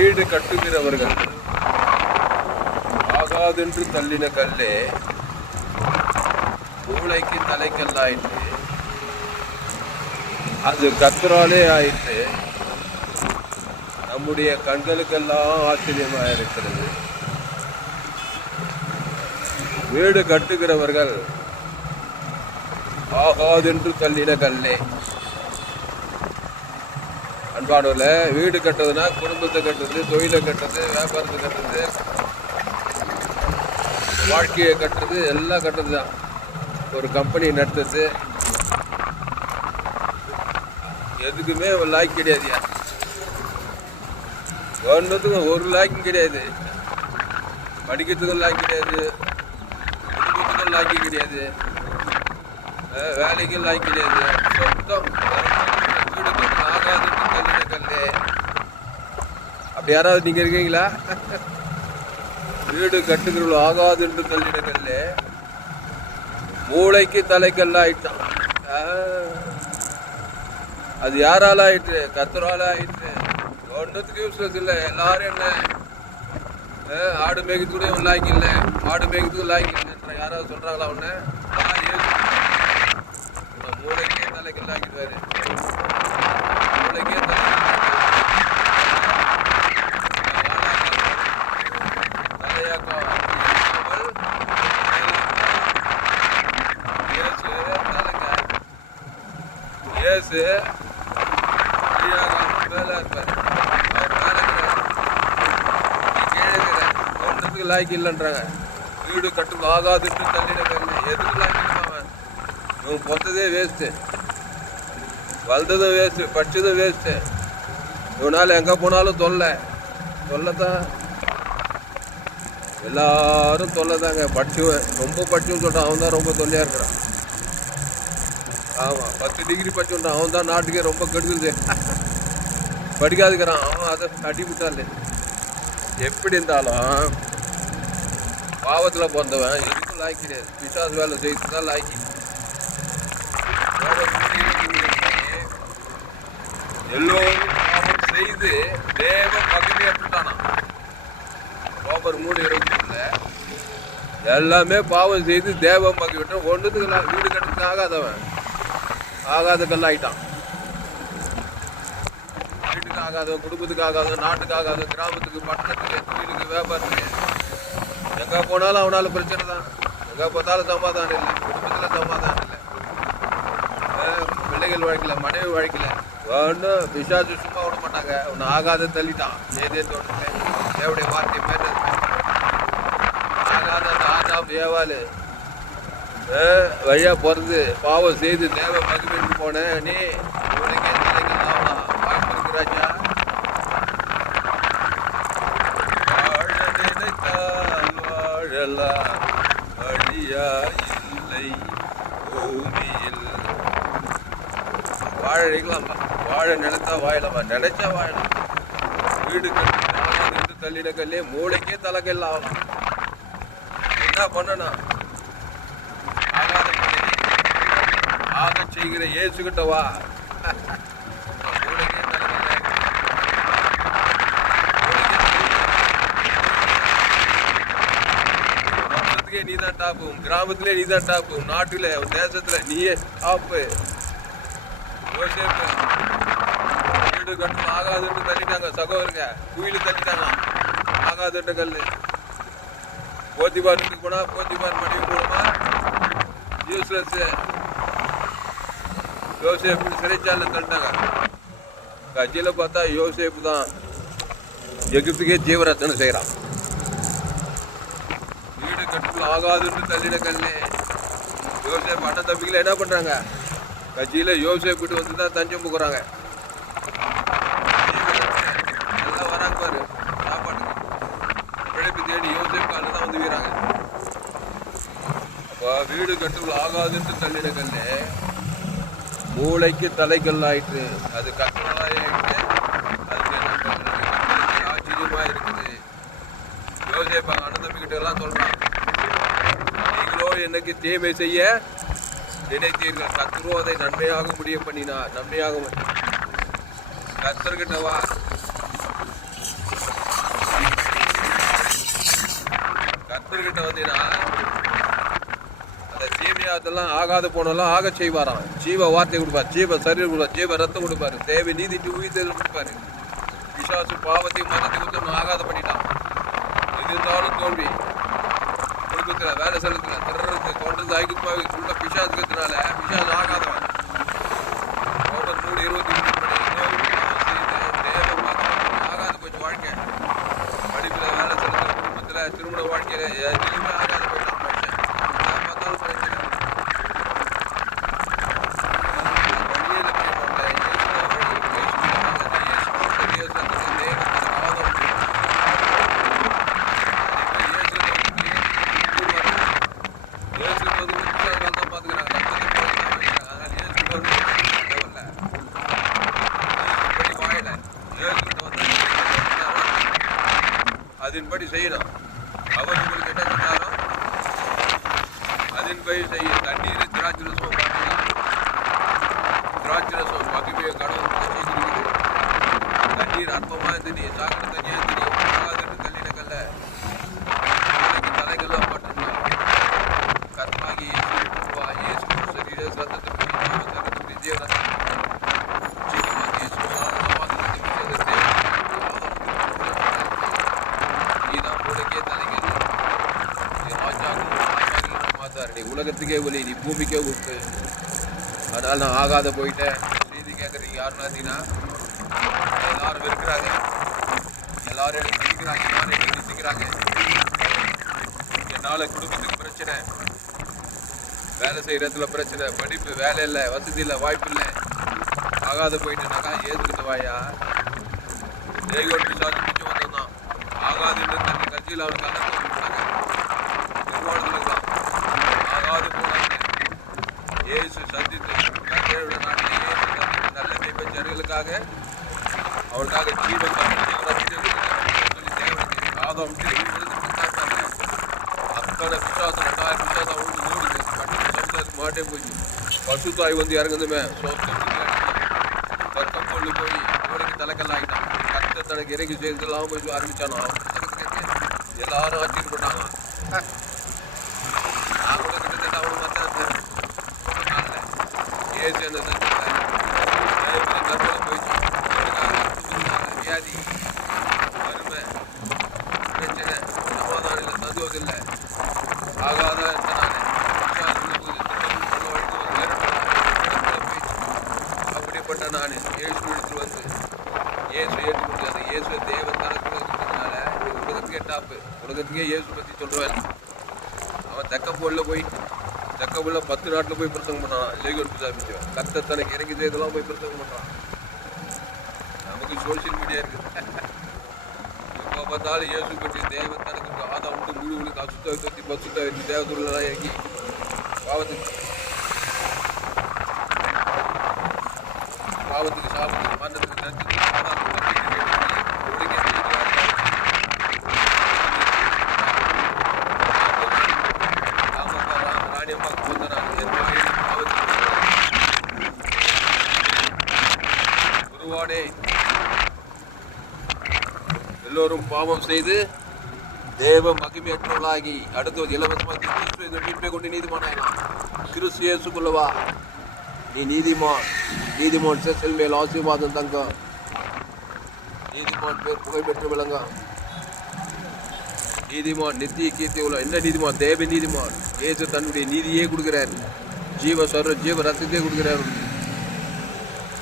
வீடு கட்டுகிறவர்கள் ஆகாதென்று தள்ளின கல்லே மூளைக்கு தலைக்கல்லாயிற்று அது கத்தராலே ஆயிற்று. நம்முடைய கண்களுக்கெல்லாம் ஆச்சரியமாக இருக்கிறது. வீடு கட்டுகிறவர்கள் ஆகாதென்று தள்ளின கல்லே. அன்பானூரில் வீடு கட்டுறதுன்னா குடும்பத்தை கட்டுறது தொழிலை கட்டுறது வியாபாரத்தை கட்டுறது வாழ்க்கையை கட்டுறது எல்லாம் கட்டுறது தான். ஒரு கம்பெனி நடத்துறது. எதுக்குமே ஒரு லாய்க்கு கிடையாதுயா ஒன்றுத்துக்கும் ஒரு லாய்க்கும் கிடையாது. படிக்கிறதுக்கும் லாய்க்கு கிடையாது. குடும்பத்துக்கும் லாய்க்கு கிடையாது. வேலைக்கும் லாய்க்கு கிடையாது. சொந்தம். ஆகாதுன்னு அப்படி யாராவது நீங்க இருக்கீங்களா? வீடு கட்டுகிறவள் ஆகாது என்று தள்ளின கல்லு மூளைக்கு தலைக்கல்ல ஆயிட்டான் அது யாரால ஆயிட்டு கத்துறால ஆயிட்டு ஒன்றுத்துக்கு யூஸ்லெஸ் இல்லை. எல்லாரும் என்ன? ஆடு மேய்க்கிறது கூட லாய்க்கு இல்லை. மாடு மேய்க்கிறதுக்கு லாய்க்கு இல்லைன்ற யாராவது சொல்றாங்களா ஒன்று மூளைக்கே தலைக்கல்ல ஆக்கிடுவாரு மூளைக்கே தலையாக்கம் இயேசு தலைங்க இயேசு கீழாகாம மேல இருப்பாரு அவர் மேல இருக்கிறார். நீ கீழே இருக்கிற. ஒண்ணுத்துக்கு லாய்க்கு இல்லைன்றாங்க வீடு கட்டும் ஆகாதுன்னு தண்ணியில கல்லு எதுக்கு லாய்க்கு இல்லை பொத்ததே வேஸ்ட்டு வளர்ந்ததும் வேஸ்ட்டு படிச்சதும் வேஸ்ட்டு இவனால எங்கே போனாலும் தொல்லை. சொல்லதான் எல்லாரும் தொல்லை தாங்க படிச்சவன் ரொம்ப படிச்சுன்னு சொல்கிறான் அவன் தான் ரொம்ப தொல்லையாக இருக்கிறான். ஆமாம் பத்து டிகிரி படிச்சுட்டான் அவன் தான் நாட்டுக்கே ரொம்ப கெடுதல் படிக்காதுக்கிறான் அவன் அதை அடிபட்டாலே எப்படி இருந்தாலும் பாவத்தில் பிறந்தவன் எதுக்கும் லாய்க்கு கிடையாது. பிசாசு வேலை செய்து தான் லாய்க்கு. எல்லோரும் பாவம் செய்து தேவ மகிமையற்றுட்டானா ரோபர் மூணு இருபத்தி எல்லாமே பாவம் செய்து தேவ மகிழ்விட்டான் ஒன்றுத்துக்கு நான் வீடு கட்டுறது ஆகாதவன். ஆகாத கல்லாயிட்டான் வீட்டுக்கு ஆகாதவன் குடும்பத்துக்கு ஆகாதவன் நாட்டுக்கு ஆகாதவன் கிராமத்துக்கு பட்டணத்துக்கு தொழிலுக்கு வியாபாரத்துக்கு. எங்கே போனாலும் அவனால பிரச்சனை தான். எங்கே பார்த்தாலும் சமாதானம் இல்லை. குடும்பத்தில் சமாதானம் இல்லை. பிள்ளைகள் வாழ்க்கையில் மனைவி வாழ்க்கையில் ஒன்றும் பிசாசு சும்மா விட மாட்டாங்க. ஒன்று ஆகாத தள்ளிட்டான். ஏதே தோட்டத்தில் தேவடைய வார்த்தை பேர் ஆகாத ஆதாம் ஏவாளு வழியா பிறந்து பாவம் செய்து தேவ மகிழ்ச்சி போனேன். நீ உனக்கே தலைக்கு வாழலாம். வழியா இல்லை. பூமியில். வாழ வாழ நினைத்தா வாழலாமா. நினைச்சா வாழலாம். வீடு கட்டி தள்ளின கல்லே மூளைக்கே தலைக்கல்ல ஆகலாம் என்ன பண்ணணும்? ஆக செய்கிற ஏசுகிட்ட வா. மூளைக்கே நீ தான் டாப்பு உன் கிராமத்திலே நீ தான் டாப்பு உன் நாட்டுல உன் தேசத்துல நீயே டாப்பு வீடு கட்டணும் ஆகாதுன்னு தள்ளிட்டாங்க சகோதரங்க குயிலு தள்ளிட்டாங்க ஆகாதுன்ற கல் போத்திபார் வீட்டுக்கு போனா போத்திபார் மனைவி மூலமா யூஸ்லெஸ் யோசேப்பு சிறைச்சாலை தள்ளிட்டாங்க. கட்சியில் பார்த்தா யோசேப்பு தான். எகிப்துக்கே ஜீவரத்தனை செய்கிறான் வீடு கட்டணும் ஆகாதுன்னு தள்ளிட கல்லு. யோசேப் அண்ணன் தம்பிகளை என்ன பண்ணுறாங்க கட்சியில் யோசேப்பு வந்து தான் தஞ்சம் போகிறாங்க. வீடு கட்டுள் ஆகாதுன்னு தள்ளிடக்கல்ல மூளைக்கு தலைக்கல் ஆயிற்று அது கட்டணம் ஆச்சரியமாக இருக்குது. யோசிப்பா அனுதம்பிக்கிட்ட எல்லாம் சொல்கிறான் நீங்களோ எனக்கு தீமை செய்ய நினைத்தீர்கள். சத்ரு அதை நன்மையாக முடிய பண்ணினா நன்மையாக கத்தர்கிட்ட வா. கத்தர்கிட்ட வந்தீங்கன்னா அதெல்லாம் ஆகாது ஆகாத போனெல்லாம் ஆக செய்வாராம். ஜீவ வார்த்தை கொடுப்பார். ஜீவ சரீரம் கொடுப்பார். ஜீவ ரத்தம் கொடுப்பாரு. தேவை நீதி உயிர் கொடுப்பாரு. பிசாசு பாவத்தை மனத்தை கொடுத்து ஆகாத பண்ணிட்டான். எது இருந்தாலும் தோல்வி. குடும்பத்துல வேலை செலுத்துல திருறது தொடர்ந்து ஐக்குப்பாவி உள்ள பிசாசுக்கிறதுனால பிசாசு ஆகாதவன் ரோமர் மூணு இருபத்தி மூணு படி தேவ மக்கள் ஆகாத போச்சு வாழ்க்கை படிப்புல வேலை செலுத்துற குடும்பத்துல திருமண வாழ்க்கையில எதுலையுமே ஆகாத போயிட்டான் மனுஷன் எதை பார்த்தாலும் பிரச்சனை வழியில போய் மாட்டேன். இயேசுவை வழி, இயேசுவை வழி, இயேசுவை தேவனுடைய பாதம். இயேசு வந்து புத்தகங்கள் தான் பார்த்துக்கிறாங்க. ரத்தத்தை பார்த்துக்கிறாங்க. அதனால இயேசு வந்து தேவையில்ல. இயேசுபடி வாழல. இயேசுகிட்ட வந்து அதன்படி செய்யணும். அவர் உங்களுக்கு என்ன சொன்னாலும் அதன்படி செய்ய. தண்ணீர் திராட்சை ரசம் திராட்சை ரசம் மகிமையை கடவுள் செய்திருக்குது தண்ணீர் அற்பமாக இருந்தது சாக்கடை தண்ணியா இருந்தது ஆகாதுன்னு கல்லின கல்ல. நாளைக்கு தலைகள்லாம் கர்மாகி சரீர சத்தத்தை நீ உலகத்துக்கே ஒலி நீ பூமிக்கே உப்பு அதனால நான் ஆகாத போயிட்டேன் செய்தி கேட்குறீங்க யாருன்னு பார்த்தீங்கன்னா எல்லாரும் இருக்கிறாங்க எல்லாரும் எனக்கு நிற்கிறாங்க எல்லாரும் எனக்கு நிற்கிறாங்க என்னால் குடும்பத்துக்கு பிரச்சனை வேலை செய்கிற இடத்துல பிரச்சனை படிப்பு வேலை இல்லை வசதி இல்லை வாய்ப்பு இல்லை. ஆகாத போயிட்டுனாக்கா ஏற்றுக்கிட்டு வாயா. தேகோட் பிசாசு பிடிச்சி வந்தான் ஆகாதுன்னு தன்னை கட்சியில் அவனுக்கு அல்ல போட்டாங்க தான். ஆகாது போனாங்க ஏசு சந்தித்து கட்டளையுள்ள நாட்டிலே இயேசு சந்தித்து நல்ல மேய்ப்பச்சர்களுக்காக அவருக்காக ஜீவன் சொல்லி தேவனுக்கு ஆதம் அத்தனை விசுவாசம் ரெண்டாயிரம் உண்டு. மாட்டே போச்சு. பசு தாய் வந்து இறங்குதுமே. சோத்தம் பக்கம் கொண்டு போய் கோடிக்கு தலைக்கல் ஆகிட்டான் கத்த தனக்கு இறங்கி சேர்ந்து எல்லாம் போய் ஆரம்பிச்சானோ? எல்லாரும் ஆச்சரியப்பட்டாங்க நான் கூட கிட்டத்தட்ட அவனுக்கு பார்த்தேன் ஏசு அந்த சஞ்சத்தில் கற்பனை போயிடுச்சு வியாதி வறுமை பிரச்சனை சமாதானம் இல்லை சந்தோஷம் இல்லை ஆகாத அப்படிப்பட்ட நான் இயேசு எடுத்து வந்து இயேசு ஏற்று முடியாது இயேசு தேவன் தனக்குள்ள இருக்கிறதுனால இது உலகத்துக்கே டாப்பு உலகத்துக்கே இயேசு பற்றி சொல்லுவேன் அவன் தெக்கப்போல்ல போய் தெக்கப்போல்ல பத்து நாட்டில் போய் பிரசங்கம் பண்ணான். லேகோர் பிசாமிச்சு கத்த தனக்கு இறங்கி இதெல்லாம் போய் பிரசங்கம் பண்ணுறான் நமக்கு சோசியல் மீடியா இருக்குது எப்போ பார்த்தாலும் இயேசு பற்றி தேவன் தனக்கு ஆதா உண்டு முழு உனக்கு அசுத்த பற்றி பசுத்த வச்சு தேவதுலாம் இறங்கி பாவத்துக்கு பாவத்துக்கு சாப்பிட்டு மரணத்துக்கு நன்றி ஆதாம் தப்பிக்கு கேட்டு ஒழுங்கி ராமப்பா ராம ராணியம்மாக்கு போந்தனான் என்பதை பாவத்துக்கு குருவானே எல்லோரும் பாவம் செய்து தேவ மகிமையற்றவளாகி அடுத்தது இலவசமாக தீர்ப்பை கொண்டு நீதிமானாயலாம் கிறிஸ்து இயேசுக்குள்ளவா நீ நீதிமான். நீதிமான் செசல் மேல் ஆசீர்வாதம் தங்கம் நீதிமான் பேர் புகழ்பெற்று விளங்க. நீதிமான் நித்திய கீர்த்தி உள்ள என்ன நீதிமான்? தேவ நீதிமான். இயேசு தன்னுடைய நீதியே கொடுக்கிறார். ஜீவ சொர ஜீவ ரத்தத்தையே கொடுக்கிறார்.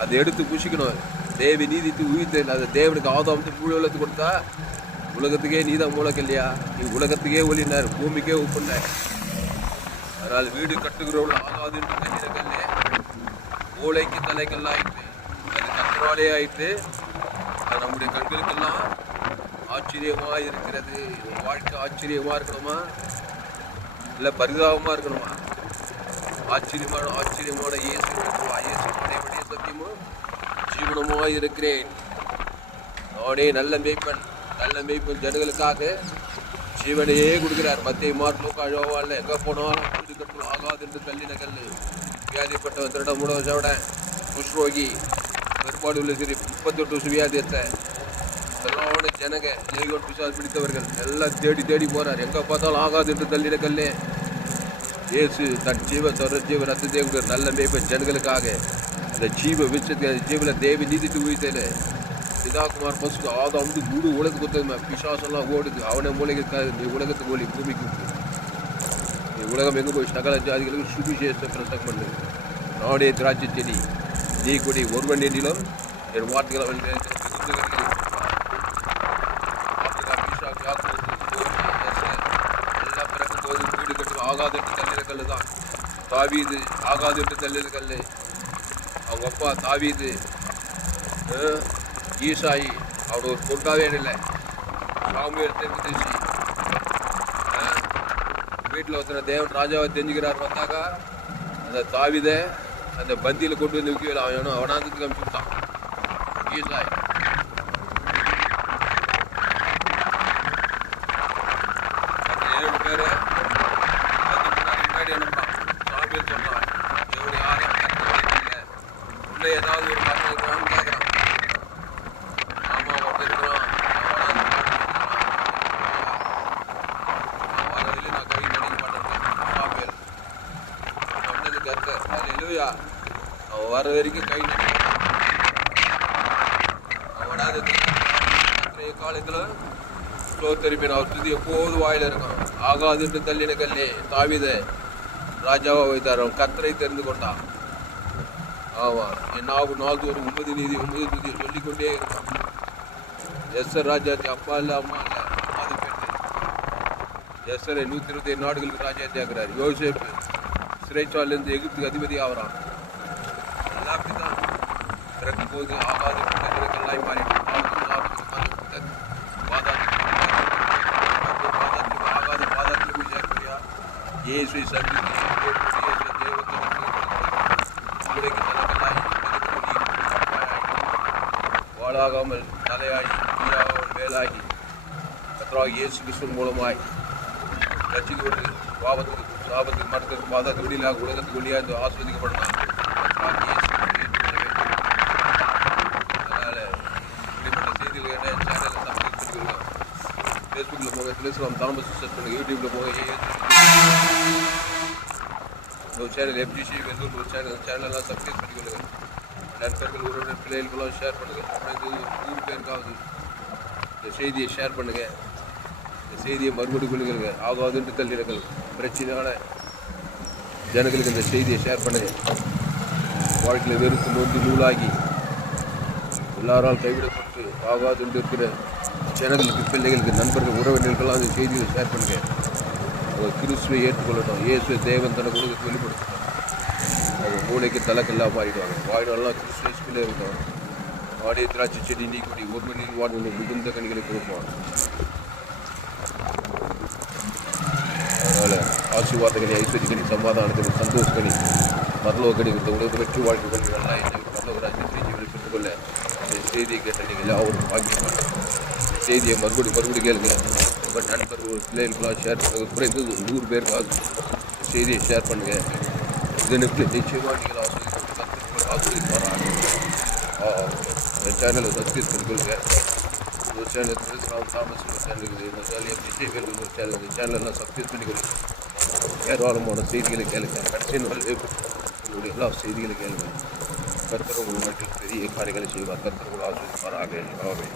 அதை எடுத்து புஷிக்கணும் தேவி நீதித்து உயிர்த்தல் அந்த தேவனுக்கு ஆதாமத்து முழு உலகத்து கொடுத்தா உலகத்துக்கே நீதான் மூலக்கு இல்லையா? நீ உலகத்துக்கே ஒளினார் பூமிக்கே உப்புனார் அதனால் வீடு கட்டுகிறவள் ஆகாது என்று கட்டிட மூளைக்கு தலைக்கல் ஆயிட்டு அது கத்திராலே ஆயிட்டு அது நம்முடைய கண்களுக்கெல்லாம் ஆச்சரியமாக இருக்கிறது. வாழ்க்கை ஆச்சரியமாக இருக்கணுமா? இல்லை பரிதாபமாக இருக்கணுமா? ஆச்சரியமான ஆச்சரியமான இயேசு பெற்றுவா இயேசு சத்தியமும் ஜீவனமாக இருக்கிறேன் நானே நல்ல மேய்ப்பன் நல்ல மேய்ப்பன் ஜனங்களுக்காக ஜீவனையே கொடுக்கிறார். மத்திய மார்க் லோக்கா யோவான்ல எங்கே போனாலும் வீடு கட்டும் ஆகாது என்று தள்ளின கல் வியாதிப்பட்டவன் திருட மூடவன் சவட குஷ்ரோகி பெரும்பாடு உள்ள சரி முப்பத்தி எட்டு வருஷம் வியாதியத்தை எல்லாரோட ஜனங்க லேகோட் பிசாஸ் பிடித்தவர்கள் எல்லாம் தேடி தேடி போகிறார் எங்கே பார்த்தாலும் ஆகாது என்று தள்ளிட கல்லே. இயேசு தன் ஜீவ தொடர் ஜீவ ரத்தத்தை நல்ல மேய்ப்ப ஜனங்களுக்காக இந்த ஜீவ விஷயத்தை ஜீவன தேவி நீதிட்டு உயிர்த்தேல பிதாகுமார் பசு ஆதம் வந்து முழு உலகத்துக்கு பிசாசெல்லாம் ஓடுது அவனை மூலிகை நீ உலகத்துக்கு ஒளி பூமிக்கு உண்டு. நீ உலகம் எங்கே போய் சகல ஜாதிகளுக்கு சுவிசேஷ பிரசங்கம் பண்ணு நாடே திராட்சை செடி நீ கொடி ஒருவன் எண்ணிலும் என் வார்த்தைகள் அவன் மேல் மிகுந்து வருகிறது. ஆபிரகாம், ஈசாக்கு, யாக்கோபு, சோதனை, எஸ்ரேல் எல்லாம் பிறக்கும் போது வீடு கட்டும் ஆகாது என்று தள்ளின கல்லு தான் தாவீது ஆகாது என்று தள்ளின கல்லு அவங்க அப்பா தாவீது ஈசாயி அவர் ஒரு பொண்டாவே இல்லை. சாமுவேல் தெரிஞ்சு வீட்டில் ஒருத்தனை தேவன் ராஜாவை தெரிஞ்சுக்கிறார் பார்த்தாக்கா அந்த தாவிதை அந்த பந்தியில் கொண்டு வந்து விற்கல அவன் அவனாந்தத்துக்கு அனுப்பிச்சுட்டான் ஈசாய் அந்த ஏழு பேர் முன்னாடி அனுப்புறான் சாமியல் சொல்றான் எவனு யாரும் இல்லை உள்ள ஏதாவது ஒரு காரணம் இருக்கான்னு கேட்குறான் ஆமா அவன் இருக்கிறான் வரதில்லை நான் கை நினைக்க மாட்டேன் சாமியல் சொன்னது கருத்து அவன் வர வரைக்கும் கை அவடாது அவனாது அன்றைய காலத்தில் ஸ்லோத்தரிப்பின் அவர் துதி எப்போது வாயில் இருக்கும் ஆகாதுன்னு தள்ளின கல்லே தாவித. ராஜாவா வைத்தார். அவன் கத்தரை தெரிந்து கொண்டான். ஆமா என் நாவு நாள்தோறும் ஒன்பது நீதி ஒன்பது நீதி சொல்லிக்கொண்டே இருக்கான் எஸ்ஆர் ராஜாஜி அப்பா இல்லை அம்மா இல்லை அது எஸ் எஸ்ஆர் நூற்றி இருபத்தி ஏழு நாடுகளுக்கு ராஜாஜி ஆகிறார் யோசேப் சிறைச்சாலிருந்து எகிப்துக்கு அதிபதி ஆகிறான் எல்லாம் தான் பிறக்கும் போது ஆகாது கதிரக்கல்லாய் மாறிட்டு ஆபத்து ஆகாது வாழாகாமல் தலையாகி நீராகாமல் வேலாகி கத்ராக இயேசு கிறிஸ்துவின் மூலமாய் ரட்சிக்கப்பட்டு பாவத்துக்கு சாபத்துக்கு மரத்துக்கு பாதாத்துக்கு வெளியிலாக உலகத்துக்கு வெளியாக இந்த ஆஸ்வதிக்கப்படலாம் கர்த்தராகிய இப்படிப்பட்ட செய்திகள் என்ன சேனலில் சப்ஸ்கிரைப் பண்ணிக்கிறோம் ஃபேஸ்புக்கில் போக இன்ஸ்டாகிராம் தாமஸ் சர்ச் பண்ணுங்க யூடியூப்பில் போக ஒரு சேனல் எஃப்டிசி வெந்தூர் ஒரு சேனல் சேனலெல்லாம் சப்ஸ்கிரைப் பண்ணிக்கொள்ளுங்க. நண்பர்கள் உறவினர் பிள்ளைகளுக்கெல்லாம் ஷேர் பண்ணுங்கள் அப்புறம் இது நூறு பேருக்காவது இந்த செய்தியை ஷேர் பண்ணுங்கள் செய்தியை மறுபடி கொள்ளுங்க ஆகாதுன்று தள்ளிடுங்கள். பிரச்சனையான ஜனங்களுக்கு இந்த செய்தியை ஷேர் பண்ணுங்க வாழ்க்கையில் வெறுத்து நொந்து நூலாகி எல்லாரால் கைவிடப்பட்டு ஆகாது என்று இருக்கிற ஜனங்களுக்கு பிள்ளைகளுக்கு நண்பர்கள் உறவினர்களுக்கெல்லாம் அந்த செய்தியை ஷேர் பண்ணுங்கள். அவங்க கிறிஸ்துவை ஏற்றுக்கொள்ளட்டும். இயேசுவை தேவன் தனக்கு உலகத்துக்கு வெளிப்படுத்தணும் அவங்க மூளைக்கு தலைக்கெல்லாம் மாறிடுவாங்க வாழ்நாளெல்லாம் கிறிஸ்துவே இருக்கட்டும் ஆடிய திராட்சை செடி நீ ஒரு மணியில் வாழ்ந்து மிகுந்த கணிகளை கொடுப்பான் ஆசீர்வாதங்களை ஐஸ்வர்யங்களை சமாதானங்களை சந்தோஷங்களை சந்தோஷகனி இந்த உலக வெற்றி வாழ்க்கைகள் கொண்டு எல்லாம் இந்த பெற்றுக்கொள்ள இந்த செய்தியை கேட்ட நீங்கள் யாவரும் பாக்கியமான இந்த செய்தியை மறுபடி மறுபடி கேளுங்க உங்கள் நண்பர்கள் பிள்ளைகளுக்கெல்லாம் ஷேர் பண்ணுங்க குறைந்தது நூறு பேருக்கு செய்தியை ஷேர் பண்ணுங்கள். இதனுக்கு நிச்சயமாக நீங்கள் ஆசிரியர் ஆசிரியர் சேனலை சப்ஸ்கிரைப் பண்ணிக்கொள்ளுங்க ஒரு சேனல் ராம் தாமஸ் ஒரு சேனல் இருக்குது இந்த சேனல் எஃப்டிசி பேர் ஒரு சேனல் இந்த சேனலெல்லாம் சப்ஸ்கிரைப் பண்ணிக்கொள்ளுங்க ஏராளமான செய்திகளை கேளுங்க கடைசி நாள் உங்களுடைய எல்லா செய்திகளை கேளுங்க கர்த்தர் உங்கள் நாட்டில் பெரிய காரியங்களை செய்வார். கர்த்தர் உங்கள் ஆசிரியர் ஆவே